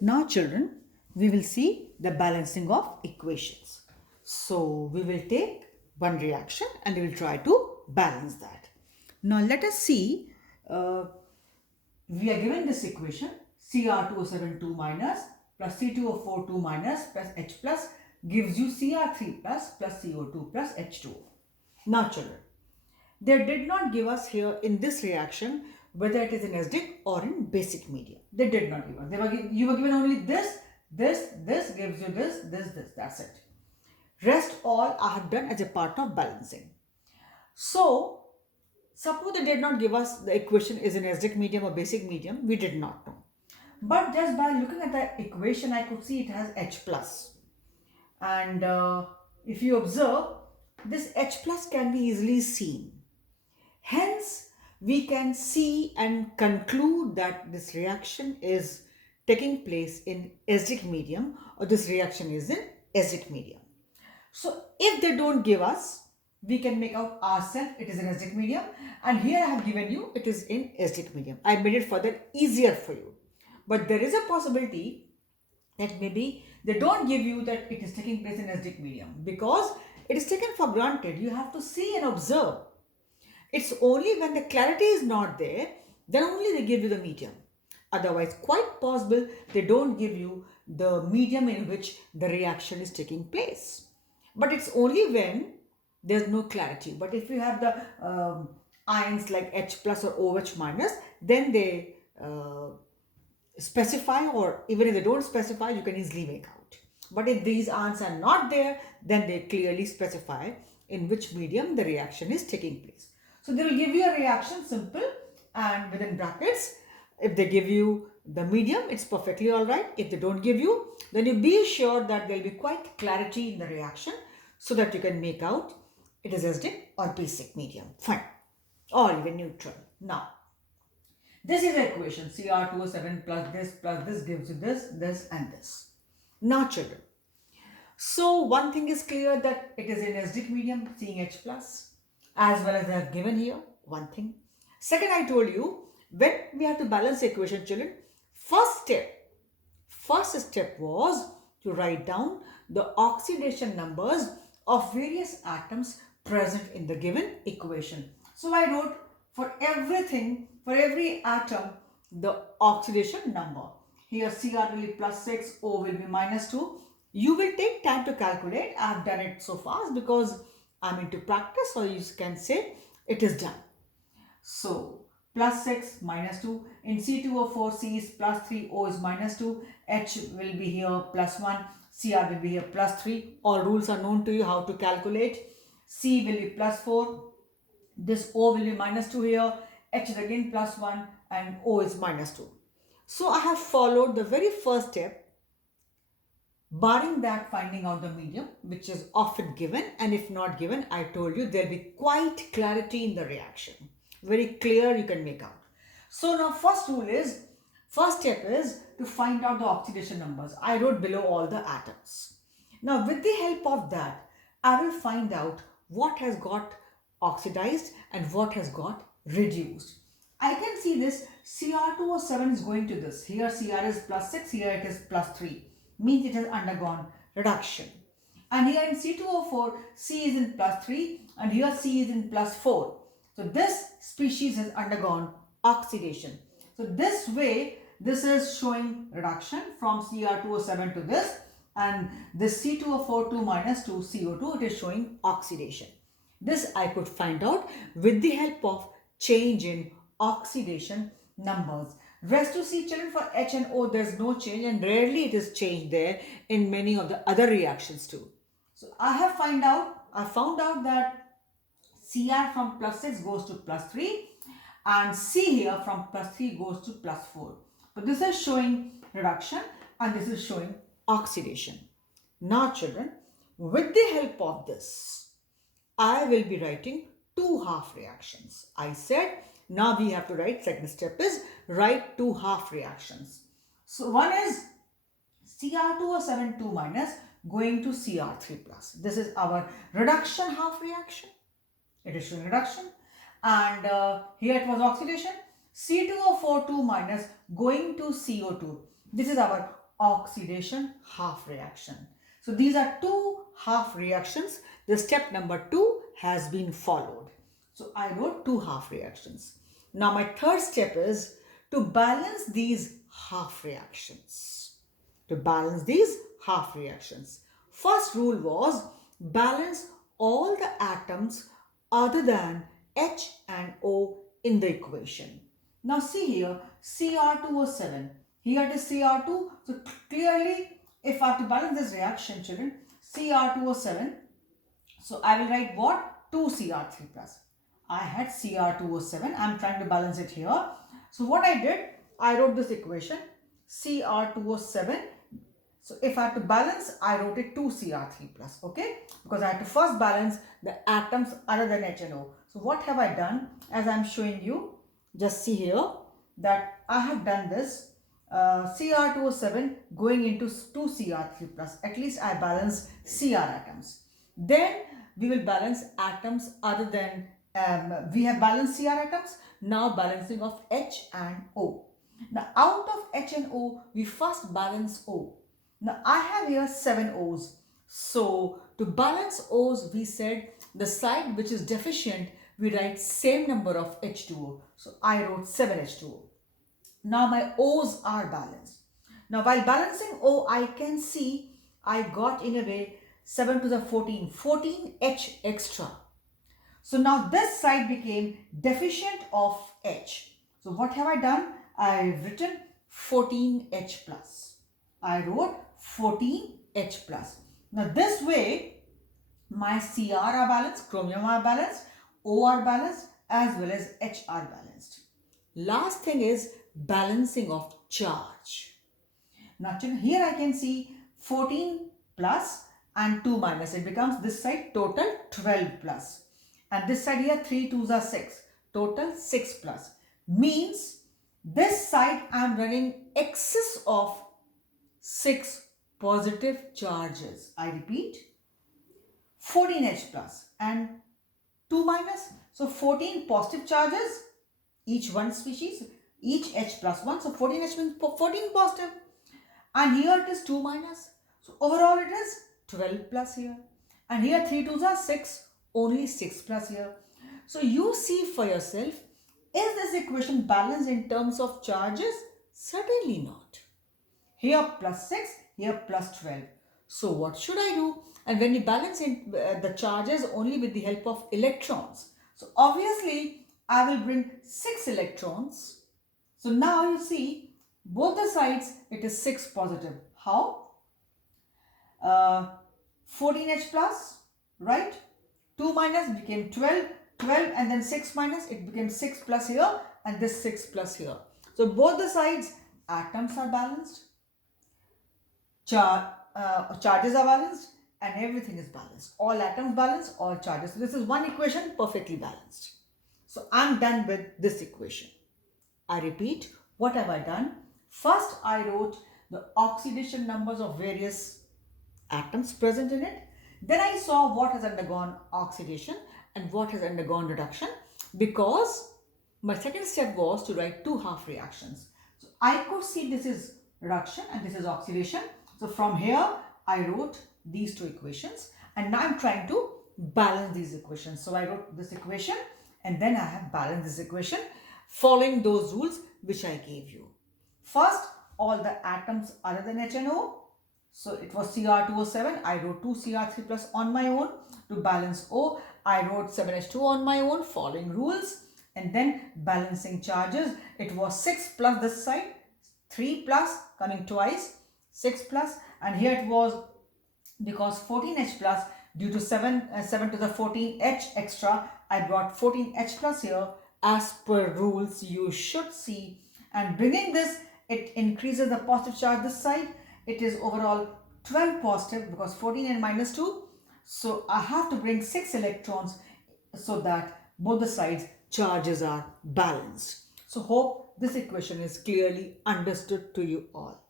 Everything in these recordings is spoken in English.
Now children, we will see the balancing of equations. So we will take one reaction and we will try to balance that. Now let us see, we are given this equation Cr2O7 2 minus plus C2O4 2 minus plus H plus gives you Cr3 plus CO2 plus H2O. Now children, they did not give us here in this reaction whether it is in acidic or in basic medium. They did not give us. You were given only this gives you this. That's it. Rest all I have done as a part of balancing. So, suppose they did not give us the equation is in acidic medium or basic medium. We did not know. But just by looking at the equation, I could see it has H plus. And if you observe, this H plus can be easily seen. Hence, we can see and conclude that this reaction is taking place in acidic medium or this reaction is in acidic medium. So, if they don't give us, we can make out ourselves it is in acidic medium, and here I have given you it is in acidic medium. I made it further easier for you. But there is a possibility that maybe they don't give you that it is taking place in acidic medium because it is taken for granted. You have to see and observe. It's only when the clarity is not there, then only they give you the medium. Otherwise, quite possible they don't give you the medium in which the reaction is taking place. But it's only when there's no clarity. But if you have the ions like H plus or OH minus, then they specify, or even if they don't specify, you can easily make out. But if these ions are not there, then they clearly specify in which medium the reaction is taking place. So they will give you a reaction simple and within brackets. If they give you the medium, it's perfectly all right. If they don't give you, then you be sure that there will be quite clarity in the reaction so that you can make out it is acidic or basic medium. Fine. Or even neutral. Now, this is the equation Cr2O7 plus this gives you this and this. Now children, so one thing is clear that it is in acidic medium, seeing H plus, as well as they have given here, one thing. Second, I told you, when we have to balance the equation, children, first step was to write down the oxidation numbers of various atoms present in the given equation. So I wrote for everything, for every atom, the oxidation number. Here Cr will be plus 6, O will be minus 2. You will take time to calculate. I have done it so fast because I'm into practice, or you can say it is done. So plus 6 minus 2. In C2O4, C is plus 3, O is minus 2. H will be here plus 1. Cr will be here plus 3. All rules are known to you how to calculate. C will be plus 4. This O will be minus 2 here. H is again plus 1 and O is minus 2. So I have followed the very first step, barring that finding out the medium, which is often given, and if not given, I told you there will be quite clarity in the reaction. Very clear you can make out. So now first step is to find out the oxidation numbers. I wrote below all the atoms. Now with the help of that, I will find out what has got oxidized and what has got reduced. I can see this Cr2O7 is going to this. Here Cr is plus 6, here it is plus 3. Means it has undergone reduction. And here in C2O4, C is in plus 3 and here C is in plus 4. So this species has undergone oxidation. So this way, this is showing reduction from Cr2O7 to this, and this C2O4 2 minus 2 CO2, it is showing oxidation. This I could find out with the help of change in oxidation numbers. Rest to see, children, for H and O there is no change, and rarely it is changed there in many of the other reactions too. So I found out that Cr from plus 6 goes to plus 3 and C here from plus 3 goes to plus 4. But this is showing reduction and this is showing oxidation. Now children, with the help of this, I will be writing two half reactions. I said now we have to write, second step is write two half reactions. So one is Cr2O7 2 minus going to Cr3 plus. This is our reduction half reaction. It is showing reduction. And here it was oxidation. C2O4 2 minus going to CO2. This is our oxidation half reaction. So these are two half reactions. The step number 2 has been followed. So I wrote two half reactions. Now my third step is to balance these half reactions. To balance these half reactions. First rule was balance all the atoms other than H and O in the equation. Now see here, Cr2O7. Here it is Cr2. So clearly, if I have to balance this reaction, children, Cr2O7. So I will write what? 2Cr3 plus. I had Cr2O7. I am trying to balance it here. So what I did, I wrote this equation, Cr2O7. So if I have to balance, I wrote it 2Cr3 plus, okay? Because I have to first balance the atoms other than H and O. So what have I done? As I am showing you, just see here that I have done this Cr2O7 going into 2Cr3 plus. At least I balance Cr atoms. Then we will balance atoms other than, we have balanced Cr atoms, now balancing of H and O. Now out of H and O, we first balance O. Now I have here 7 O's. So to balance O's, we said the side which is deficient, we write same number of H2O. So I wrote 7 H2O. Now my O's are balanced. Now while balancing O, I can see I got in a way 7 to the 14, 14 H extra. So now this side became deficient of H. So what have I done? I've written 14H plus. I wrote 14H plus. Now this way, my Cr are balanced, chromium are balanced, O are balanced, as well as H are balanced. Last thing is balancing of charge. Now here I can see 14 plus and 2 minus. It becomes this side total 12 plus. And this side here 3 2s are 6. Total 6 plus. Means this side I am running excess of 6 positive charges. I repeat, 14H plus and 2 minus. So 14 positive charges, each one species, each H plus 1. So 14H means 14 positive. And here it is 2 minus. So overall it is 12 plus here. And here 3 2s are 6, only 6 plus here. So you see for yourself, is this equation balanced in terms of charges? Certainly not. Here plus 6, here plus 12. So what should I do? And when we balance in the charges only with the help of electrons. So obviously I will bring 6 electrons. So now you see both the sides it is 6 positive. How? 14H plus, right? 2 minus became 12, 12 and then 6 minus, it became 6 plus here and this 6 plus here. So both the sides atoms are balanced, charges are balanced and everything is balanced. All atoms balanced, all charges. So this is one equation perfectly balanced. So I'm done with this equation. I repeat, what have I done? First I wrote the oxidation numbers of various atoms present in it. Then I saw what has undergone oxidation and what has undergone reduction, because my second step was to write two half reactions. So I could see this is reduction and this is oxidation. So from here I wrote these two equations and now I'm trying to balance these equations. So I wrote this equation and then I have balanced this equation following those rules which I gave you. First, all the atoms other than HNO. So it was Cr2O7. I wrote 2Cr3 plus on my own. To balance O, I wrote 7H2 on my own following rules. And then balancing charges, it was 6 plus this side, 3 plus coming twice, 6 plus, and here it was because 14H plus due to 7 to the 14H extra, I brought 14H plus here as per rules you should see, and bringing this, it increases the positive charge this side. It is overall 12 positive because 14 and minus 2. So I have to bring 6 electrons so that both the sides charges are balanced. So hope this equation is clearly understood to you all.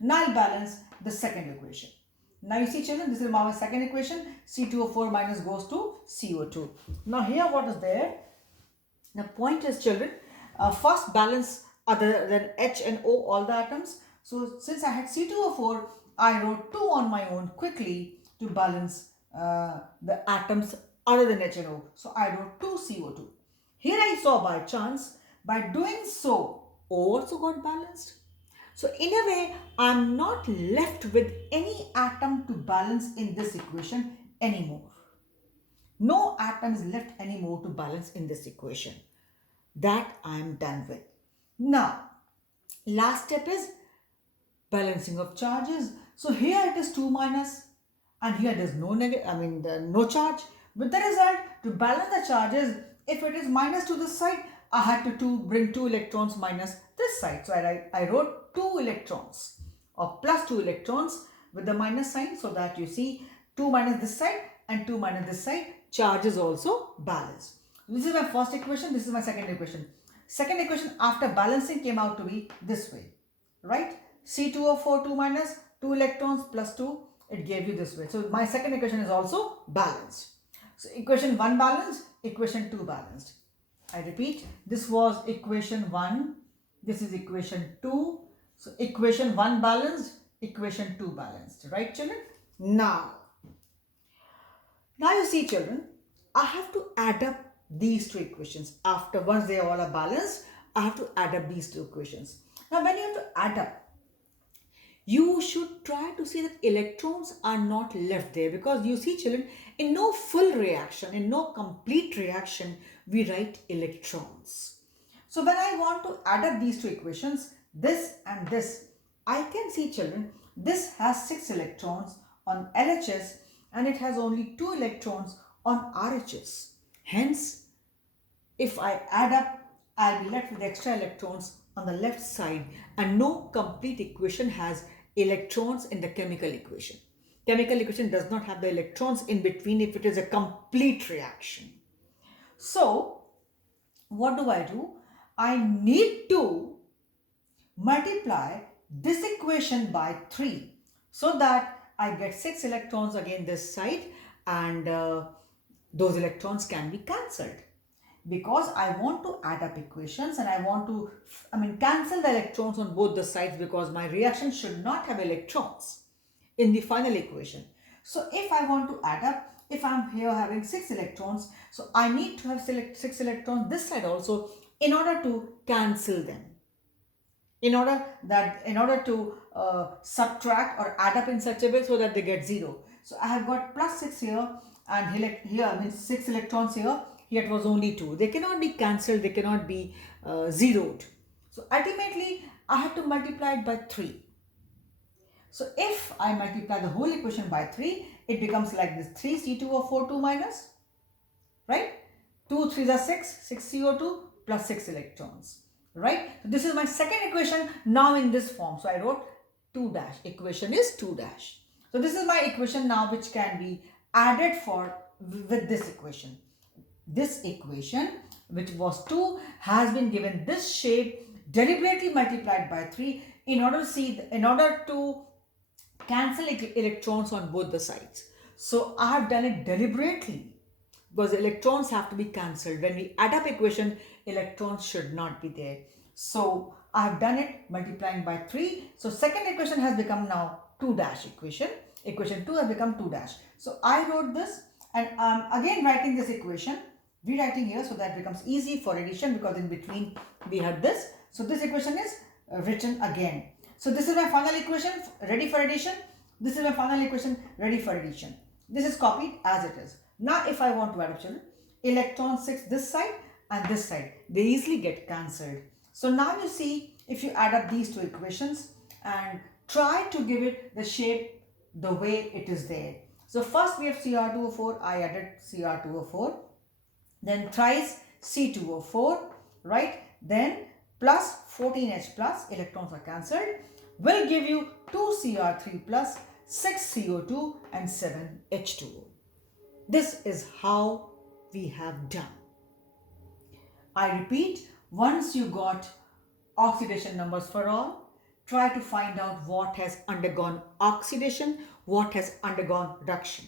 Now I'll balance the second equation. Now you see children, this is my second equation. C2O4 minus goes to CO2. Now here what is there? The point is children, first balance other than H and O all the atoms. So since I had C2O4, I wrote 2 on my own quickly to balance the atoms other than HNO. So I wrote 2 CO2. Here I saw by chance, by doing so, O also got balanced. So in a way, I'm not left with any atom to balance in this equation anymore. No atom is left anymore to balance in this equation. That I'm done with. Now, last step is balancing of charges. So here it is 2 minus and here there's no negative, no charge. With the result, to balance the charges, if it is minus to this side, I had to bring 2 electrons minus this side. So I wrote 2 electrons or plus 2 electrons with the minus sign, so that you see 2 minus this side and 2 minus this side, charges also balance. This is my first equation, this is my second equation. Second equation after balancing came out to be this way, right? C2O4 2 minus 2 electrons plus 2, it gave you this way. So my second equation is also balanced. So equation 1 balanced, equation 2 balanced. I repeat, this was equation 1, this is equation 2. So equation 1 balanced, equation 2 balanced, right children? Now you see children, I have to add up these two equations. After once they all are balanced, I have to add up these two equations. Now when you have to add up, you should try to see that electrons are not left there, because you see children, in no full reaction, in no complete reaction, we write electrons. So when I want to add up these two equations, this and this, I can see children, this has 6 electrons on LHS and it has only 2 electrons on RHS. Hence, if I add up, I'll be left with extra electrons on the left side, and no complete equation has electrons in the chemical equation. Chemical equation does not have the electrons in between if it is a complete reaction. So, what do? I need to multiply this equation by 3 so that I get 6 electrons again this side, and those electrons can be cancelled. Because I want to add up equations and I want to cancel the electrons on both the sides, because my reaction should not have electrons in the final equation. So if I want to add up, if I'm here having 6 electrons, so I need to have 6 electrons this side also in order to cancel them. In order to subtract or add up in such a way so that they get 0. So I have got plus 6 here, and here 6 electrons here. Here it was only 2. They cannot be cancelled, they cannot be zeroed. So ultimately, I have to multiply it by 3. So if I multiply the whole equation by 3, it becomes like this: 3 C2O4 2 minus, right? 2 3s are 6, 6 CO2 plus 6 electrons, right? So this is my second equation now in this form. So I wrote 2 dash, equation is 2 dash. So this is my equation now, which can be added with this equation. This equation, which was 2, has been given this shape, deliberately multiplied by 3 in order to cancel electrons on both the sides. So I have done it deliberately, because electrons have to be cancelled. When we add up equation, electrons should not be there. So I have done it multiplying by 3. So second equation has become now 2 dash equation. Equation 2 has become 2 dash. So I wrote this, and again writing this equation, rewriting here so that becomes easy for addition, because in between we had this. So this equation is written again. So this is my final equation ready for addition. This is my final equation ready for addition. This is copied as it is. Now if I want to add up children, electron 6 this side and this side, they easily get cancelled. So now you see, if you add up these two equations and try to give it the shape the way it is there. So first we have Cr2O4, I added Cr2O4. Then thrice C2O4, right? Then plus 14H plus, electrons are cancelled, will give you 2Cr3 plus, 6 CO2 and 7 H2O. This is how we have done. I repeat, once you got oxidation numbers for all, try to find out what has undergone oxidation, what has undergone reduction,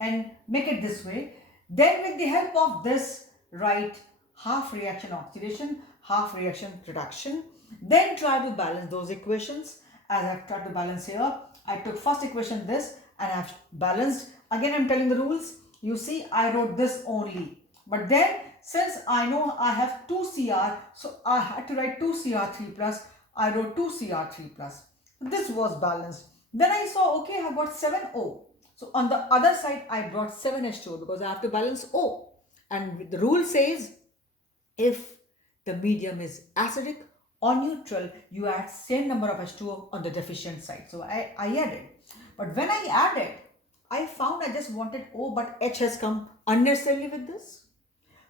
and make it this way. Then with the help of this, write half reaction oxidation, half reaction reduction. Then try to balance those equations, as I've tried to balance here. I took first equation this and I've balanced. Again, I'm telling the rules. You see, I wrote this only. But then, since I know I have 2 CR, so I had to write 2 CR3 plus. I wrote 2 CR3 plus. This was balanced. Then I saw, okay, I've got 7O. So on the other side, I brought 7H2O because I have to balance O. And the rule says, if the medium is acidic or neutral, you add same number of H2O on the deficient side. So I added. But when I added, I found I just wanted O, but H has come unnecessarily with this.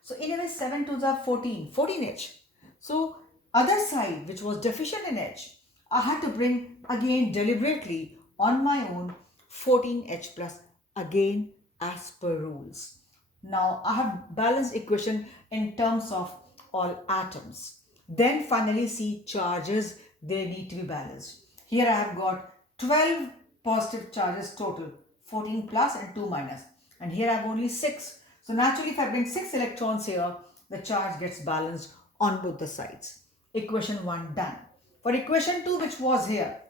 So in a way, 7 twos are 14, 14H. So other side, which was deficient in H, I had to bring again deliberately on my own 14H plus again as per rules. Now I have balanced equation in terms of all atoms. Then finally see charges, they need to be balanced. Here I have got 12 positive charges total, 14 plus and 2 minus. And here I have only 6. So naturally if I bring 6 electrons here, the charge gets balanced on both the sides. Equation 1 done. For equation 2 which was here,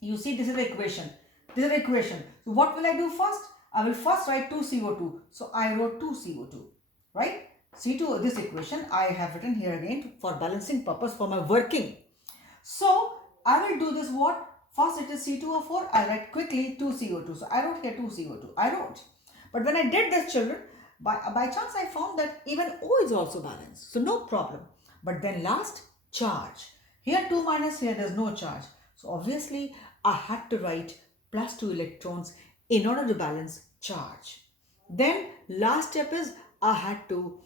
you see this is the equation. This is the equation. So what will I do first? I will first write 2CO2. So I wrote 2CO2, right? C2, this equation I have written here again for balancing purpose for my working. So I will do this what? First it is C2O4. I'll write quickly 2CO2. So I wrote here 2CO2. I wrote. But when I did this, children, by chance I found that even O is also balanced. So no problem. But then last, charge. Here 2 minus, here there's no charge. So obviously I had to write plus 2 electrons in order to balance charge. Then last step is I had to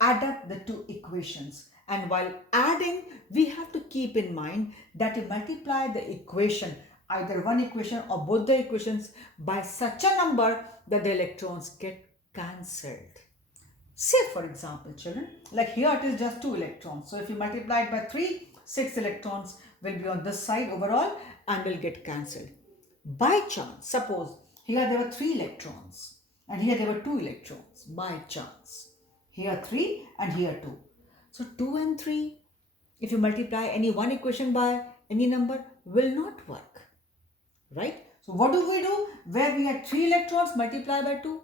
add up the two equations. And while adding, we have to keep in mind that you multiply the equation, either one equation or both the equations, by such a number that the electrons get cancelled. Say for example, children, like here it is just 2 electrons. So if you multiply it by 3, 6 electrons will be on this side overall and will get cancelled. By chance, suppose here there were 3 electrons and here there were 2 electrons. By chance. Here 3 and here 2. So 2 and 3, if you multiply any one equation by any number, will not work. Right? So what do we do? Where we had 3 electrons, multiply by 2.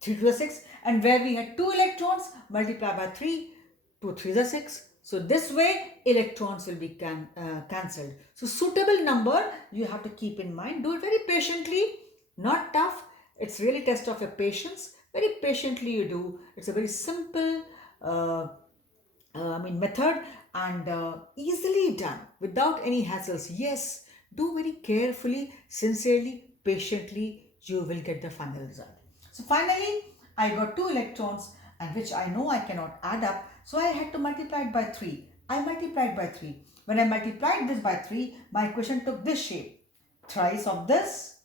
3 to the 6. And where we had 2 electrons, multiply by 3. 2 3 the 6. So this way electrons will be cancelled. So suitable number you have to keep in mind. Do it very patiently, not tough. It's really test of your patience. Very patiently you do. It's a very simple method and easily done without any hassles. Yes, do very carefully, sincerely, patiently. You will get the final result. So finally, I got 2 electrons and which I know I cannot add up. So I had to multiply it by 3. I multiplied by 3. When I multiplied this by 3, my equation took this shape. Thrice of this,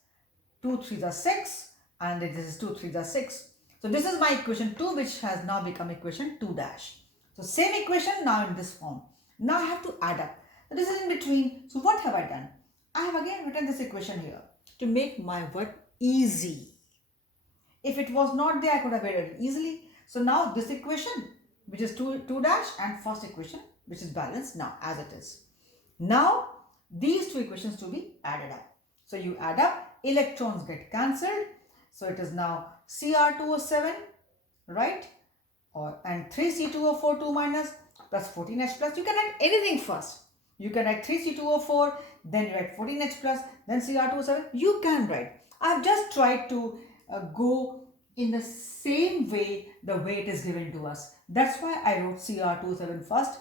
2 3 the 6 and this is 2 3 the 6. So this is my equation 2 which has now become equation 2 dash. So same equation now in this form. Now I have to add up. So this is in between. So what have I done? I have again written this equation here to make my work easy. If it was not there, I could have read it easily. So now this equation, which is 2 dash, and first equation, which is balanced now as it is. Now these two equations to be added up. So you add up, electrons get cancelled. So it is now Cr2O7, right? And 3C2O4 2 minus plus 14H plus. You can write anything first. You can write 3C2O4, then you write 14H plus, then Cr2O7. You can write. I have just tried to go in the same way the way it is given to us. That's why I wrote Cr2O7 first.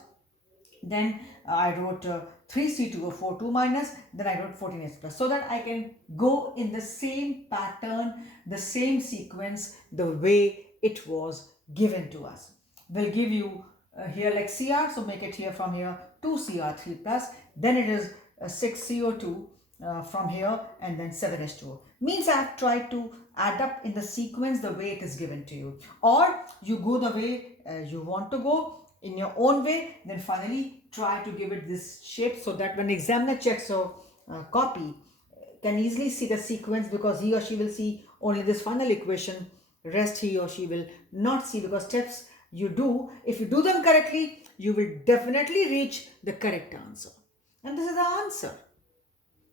Then I wrote 3C2O4 2 minus, then I wrote 14H plus, so that I can go in the same pattern, the same sequence, the way it was given to us. We'll give you here like Cr, so make it here from here 2Cr3 plus, then it is 6CO2 from here and then 7H2O. Means I have tried to add up in the sequence the way it is given to you, or you go the way you want to go in your own way, then finally try to give it this shape so that when the examiner checks your copy, can easily see the sequence, because he or she will see only this final equation, rest he or she will not see, because steps you do, if you do them correctly, you will definitely reach the correct answer. And this is the answer.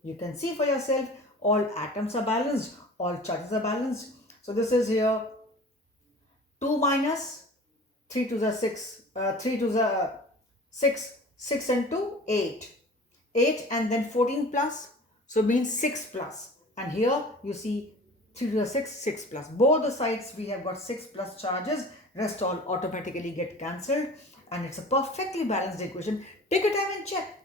You can see for yourself, all atoms are balanced, all charges are balanced. So this is here 2 minus 3 to the 6, 3 to the 6, 6 and 2, 8. 8 and then 14 plus, so means 6 plus. And here you see 3 to the 6, 6 plus. Both the sides we have got 6 plus charges, rest all automatically get cancelled, and it's a perfectly balanced equation. Take your time and check.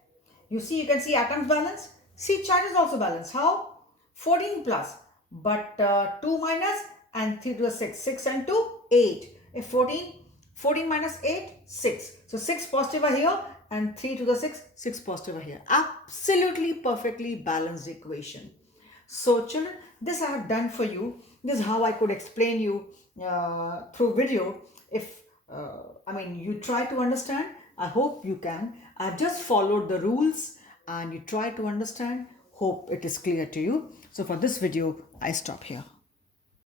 You see, you can see atoms balance. See, charges also balance. How? 14 plus, but 2 minus and 3 to the 6. 6 and 2, 8. If 14 minus 8, 6. So 6 positive are here and 3 to the 6, 6 positive are here. Absolutely perfectly balanced equation. So children, this I have done for you. This is how I could explain you through video. If you try to understand, I hope you can. I've just followed the rules and you try to understand. Hope it is clear to you. So for this video, I stop here.